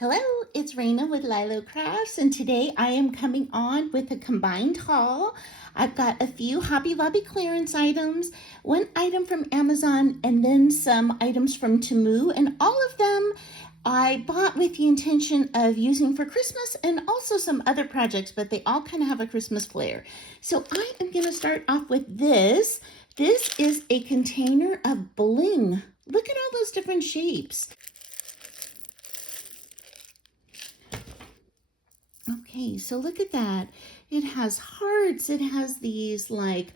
Hello, it's Raina with Lilo Crafts, and today I am coming on with a combined haul. I've got a few Hobby Lobby clearance items, one item from Amazon, and then some items from TEMU, and all of them I bought with the intention of using for Christmas and also some other projects, but they all kind of have a Christmas flair. So I am going to start off with this. This is a container of bling. Look at all those different shapes. Okay, so look at that. It has hearts, it has these like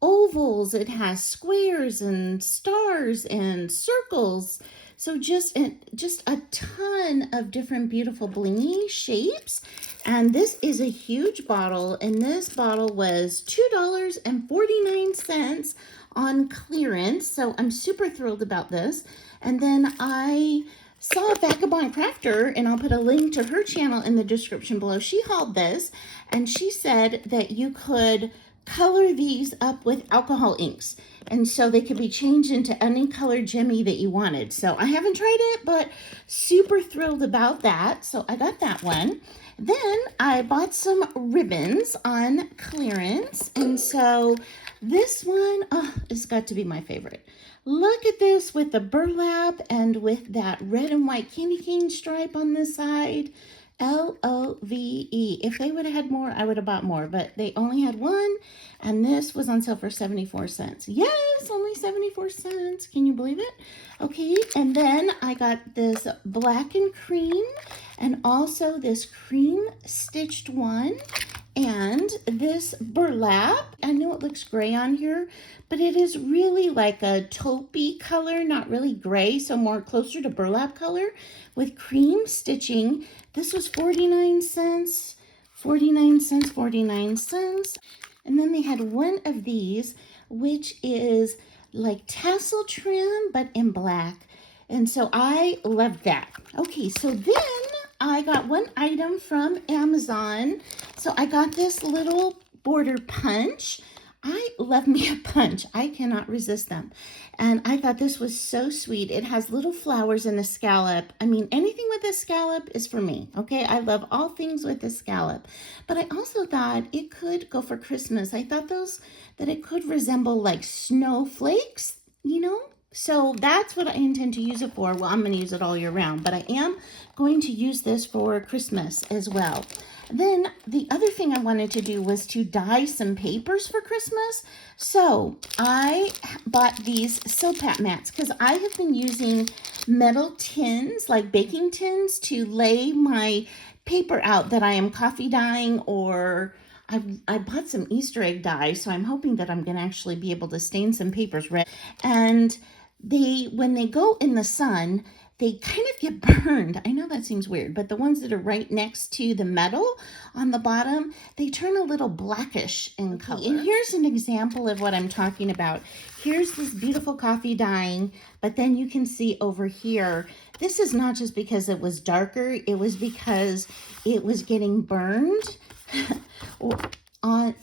ovals, it has squares and stars and circles. So just a ton of different beautiful blingy shapes. And this is a huge bottle, and this bottle was $2.49 on clearance. So I'm super thrilled about this. And then I saw Vagabond Crafter, and I'll put a link to her channel in the description below. She hauled this, and she said that you could color these up with alcohol inks, and so they could be changed into any color jemmy that you wanted. So I haven't tried it, but super thrilled about that. So I got that one. Then I bought some ribbons on clearance, and so this one, oh, it's got to be my favorite. Look at this with the burlap and with that red and white candy cane stripe on the side. Love. If they would have had more, I would have bought more, but they only had one, and this was on sale for 74 cents. Yes, only 74 cents. Can you believe it? Okay, and then I got this black and cream, and also this cream stitched one, and this burlap. I know it looks gray on here, but it is really like a taupey color, not really gray, so more closer to burlap color with cream stitching. This was 49 cents, 49 cents, 49 cents. And then they had one of these, which is like tassel trim, but in black. And so I loved that. Okay, so then I got one item from Amazon. So I got this little border punch. I love me a punch. I cannot resist them. And I thought this was so sweet. It has little flowers and a scallop. I mean, anything with a scallop is for me, okay? I love all things with a scallop. But I also thought it could go for Christmas. I thought that it could resemble like snowflakes, you know? So that's what I intend to use it for. Well, I'm going to use it all year round, but I am going to use this for Christmas as well. Then the other thing I wanted to do was to dye some papers for Christmas. So I bought these Silpat mats because I have been using metal tins, like baking tins, to lay my paper out that I am coffee dyeing, or I bought some Easter egg dye, so I'm hoping that I'm going to actually be able to stain some papers red. And when they go in the sun, they kind of get burned. I know that seems weird, but the ones that are right next to the metal on the bottom, they turn a little blackish in color. And here's an example of what I'm talking about. Here's this beautiful coffee dyeing, but then you can see over here, this is not just because it was darker, it was because it was getting burned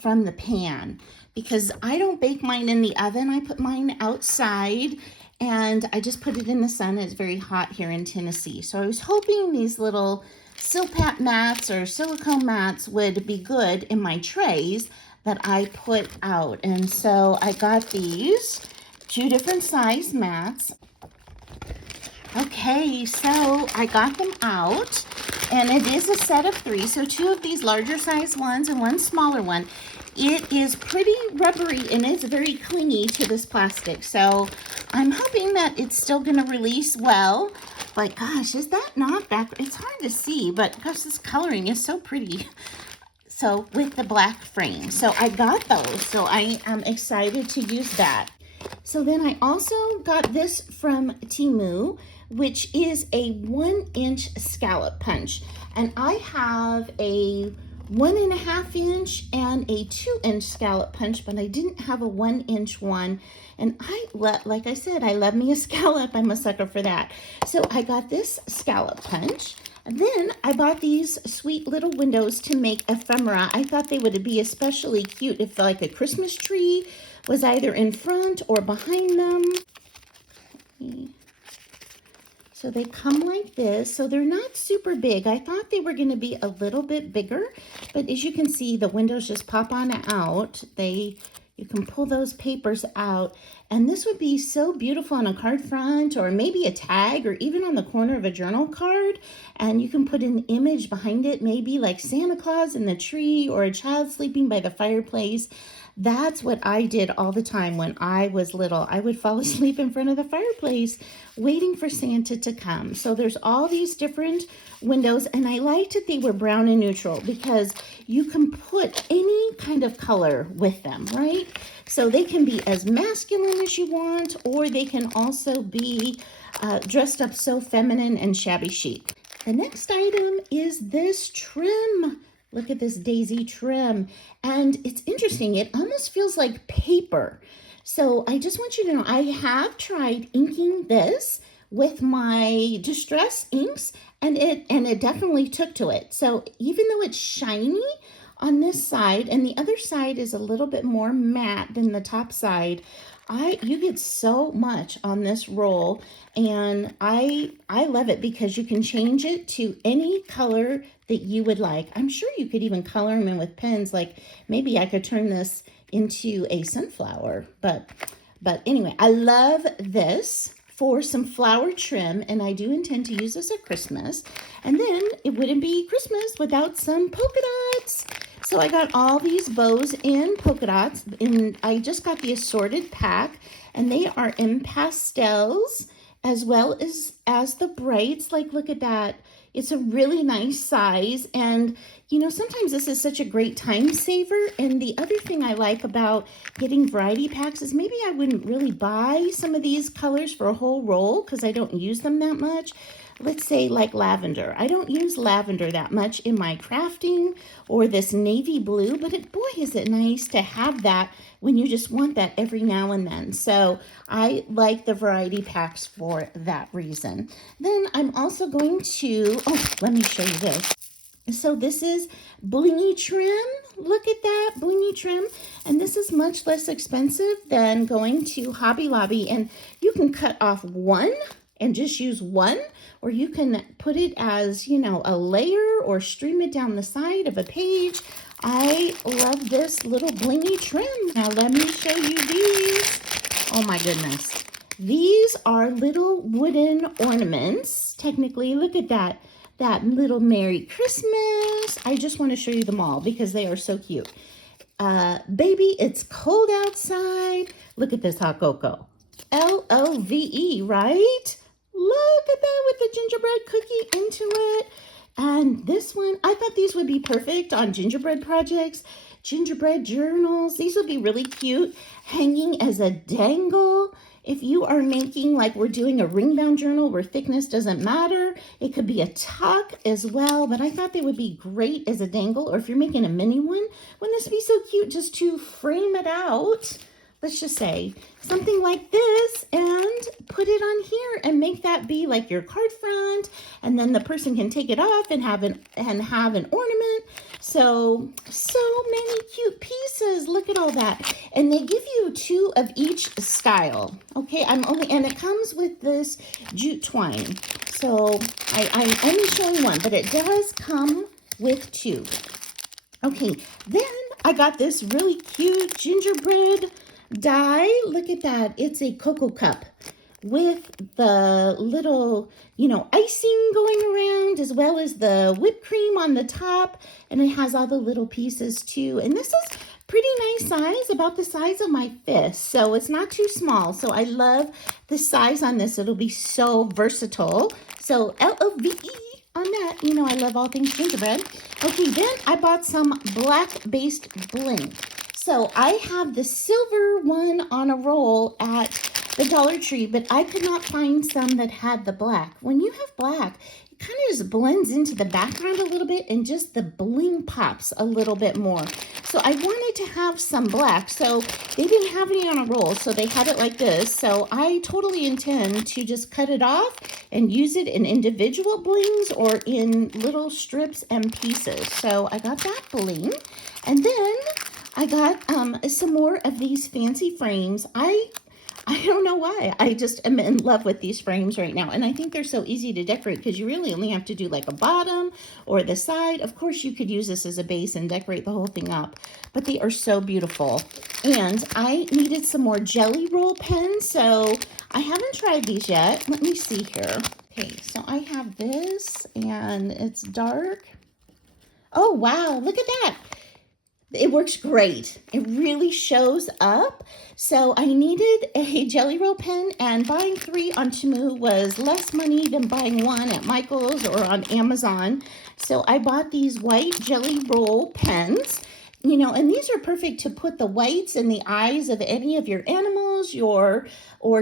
from the pan. Because I don't bake mine in the oven, I put mine outside, and I just put it in the sun. It's very hot here in Tennessee. So I was hoping these little Silpat mats or silicone mats would be good in my trays that I put out. And so I got these 2 different size mats. Okay, so I got them out, and it is a set of 3. So 2 of these larger size ones and 1 smaller one. It is pretty rubbery and it's very clingy to this plastic. So I'm hoping that it's still going to release well. But gosh, is that not back? It's hard to see, but gosh, this coloring is so pretty. So with the black frame. So I got those. So I am excited to use that. So then I also got this from TEMU, which is a 1-inch scallop punch. And I have a 1.5 inch and a 2-inch scallop punch, but I didn't have a 1-inch one. And like I said, I love me a scallop. I'm a sucker for that. So I got this scallop punch. Then I bought these sweet little windows to make ephemera. I thought they would be especially cute if like a Christmas tree was either in front or behind them. So they come like this. So they're not super big. I thought they were going to be a little bit bigger, but as you can see, the windows just pop on out. You can pull those papers out, and this would be so beautiful on a card front, or maybe a tag, or even on the corner of a journal card. And you can put an image behind it, maybe like Santa Claus in the tree, or a child sleeping by the fireplace. That's what I did all the time when I was little. I would fall asleep in front of the fireplace waiting for Santa to come. So there's all these different windows, and I liked that they were brown and neutral because you can put any kind of color with them, right? So they can be as masculine as you want, or they can also be dressed up so feminine and shabby chic. The next item is this trim. Look at this daisy trim. And it's interesting. It almost feels like paper. So I just want you to know, I have tried inking this with my Distress inks, and it definitely took to it. So even though it's shiny on this side, and the other side is a little bit more matte than the top side, you get so much on this roll, and I love it because you can change it to any color that you would like. I'm sure you could even color them in with pens. Like maybe I could turn this into a sunflower, but anyway, I love this for some flower trim, and I do intend to use this at Christmas. And then it wouldn't be Christmas without some polka dots. So I got all these bows in polka dots, and I just got the assorted pack, and they are in pastels as well as the brights. Like, look at that. It's a really nice size, and you know, sometimes this is such a great time saver. And the other thing I like about getting variety packs is maybe I wouldn't really buy some of these colors for a whole roll because I don't use them that much. Let's say like lavender. I don't use lavender that much in my crafting, or this navy blue, but boy, is it nice to have that when you just want that every now and then. So I like the variety packs for that reason. Then I'm also going to, let me show you this. So this is blingy trim. Look at that, blingy trim. And this is much less expensive than going to Hobby Lobby. And you can cut off one and just use one, or you can put it as, you know, a layer or stream it down the side of a page. I love this little blingy trim. Now let me show you these. Oh my goodness. These are little wooden ornaments. Technically, look at that. That little Merry Christmas. I just want to show you them all because they are so cute. Baby, it's cold outside. Look at this hot cocoa. Love, right? Look at that with the gingerbread cookie into it. And this one, I thought these would be perfect on gingerbread projects, gingerbread journals. These would be really cute hanging as a dangle. If you are making, like we're doing a ring-bound journal where thickness doesn't matter, it could be a tuck as well, but I thought they would be great as a dangle, or if you're making a mini one, wouldn't this be so cute just to frame it out? Let's just say something like this and put it on here and make that be like your card front, and then the person can take it off and have an ornament. So many cute pieces. Look at all that. And they give you 2 of each style. Okay, and it comes with this jute twine. So I'm only showing one, but it does come with 2. Okay, then I got this really cute gingerbread die. Look at that. It's a cocoa cup with the little, you know, icing going around, as well as the whipped cream on the top, and it has all the little pieces too. And this is pretty nice size, about the size of my fist, so it's not too small. So I love the size on this. It'll be so versatile. So Love on that. You know, I love all things gingerbread. Okay, then I bought some black-based bling. So I have the silver one on a roll at the Dollar Tree, but I could not find some that had the black. When you have black, it kind of just blends into the background a little bit, and just the bling pops a little bit more. So I wanted to have some black. So they didn't have any on a roll, so they had it like this. So I totally intend to just cut it off and use it in individual blings or in little strips and pieces. So I got that bling. And then I got some more of these fancy frames. I I don't know why. I just am in love with these frames right now. And I think they're so easy to decorate because you really only have to do like a bottom or the side. Of course, you could use this as a base and decorate the whole thing up, but they are so beautiful. And I needed some more jelly roll pens, so I haven't tried these yet. Let me see here. Okay, so I have this and it's dark. Oh, wow, look at that. It works great. It really shows up. So I needed a Jelly Roll pen, and buying 3 on TEMU was less money than buying 1 at Michael's or on Amazon. So I bought these white Jelly Roll pens. You know, and these are perfect to put the whites in the eyes of any of your animals, or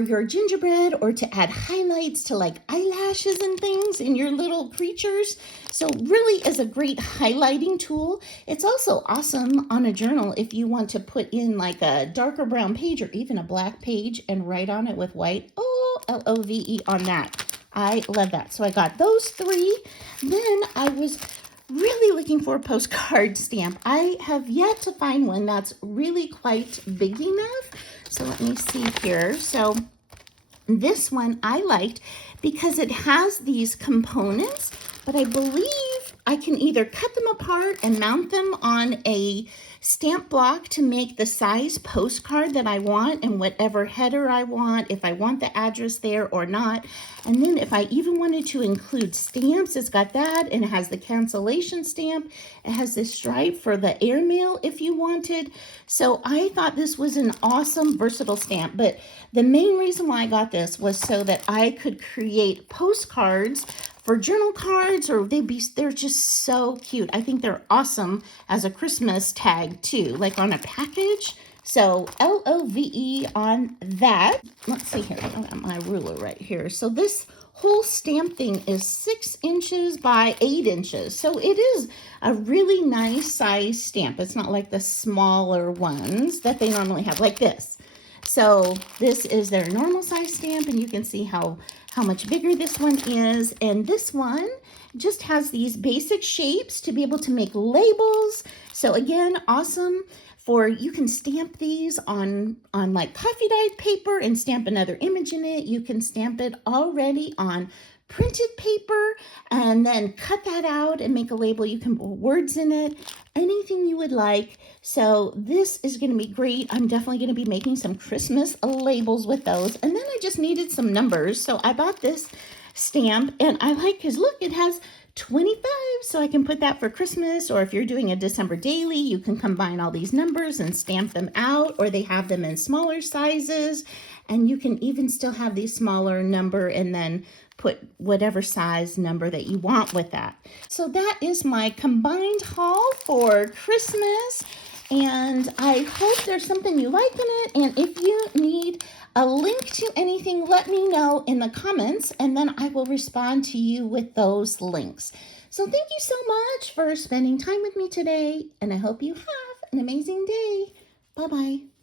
your gingerbread, or to add highlights to like eyelashes and things in your little creatures. So really is a great highlighting tool. It's also awesome on a journal if you want to put in like a darker brown page or even a black page and write on it with white. Oh, Love on that. I love that. So I got those 3. Then I was really looking for a postcard stamp. I have yet to find one that's really quite big enough. So let me see here. So this one I liked because it has these components, but I believe I can either cut them apart and mount them on a stamp block to make the size postcard that I want and whatever header I want, if I want the address there or not. And then if I even wanted to include stamps, it's got that, and it has the cancellation stamp. It has this stripe for the airmail if you wanted. So I thought this was an awesome, versatile stamp. But the main reason why I got this was so that I could create postcards for journal cards, or they're just so cute. I think they're awesome as a Christmas tag too, like on a package. So Love on that. Let's see here. I got my ruler right here. So this whole stamp thing is 6 inches by 8 inches. So it is a really nice size stamp. It's not like the smaller ones that they normally have, like this. So this is their normal size stamp, and you can see how much bigger this one is. And this one just has these basic shapes to be able to make labels. So again, awesome for, you can stamp these on like coffee dyed paper and stamp another image in it. You can stamp it already on printed paper and then cut that out and make a label. You can put words in it, anything you would like. So this is going to be great. I'm definitely going to be making some Christmas labels with those. And then I just needed some numbers. So I bought this stamp, and I like, because look, it has 25, so I can put that for Christmas. Or if you're doing a December daily, you can combine all these numbers and stamp them out, or they have them in smaller sizes, and you can even still have these smaller number and then put whatever size number that you want with that. So that is my combined haul for Christmas, and I hope there's something you like in it. And if you need a link to anything, let me know in the comments, and then I will respond to you with those links. So thank you so much for spending time with me today, and I hope you have an amazing day. Bye-bye.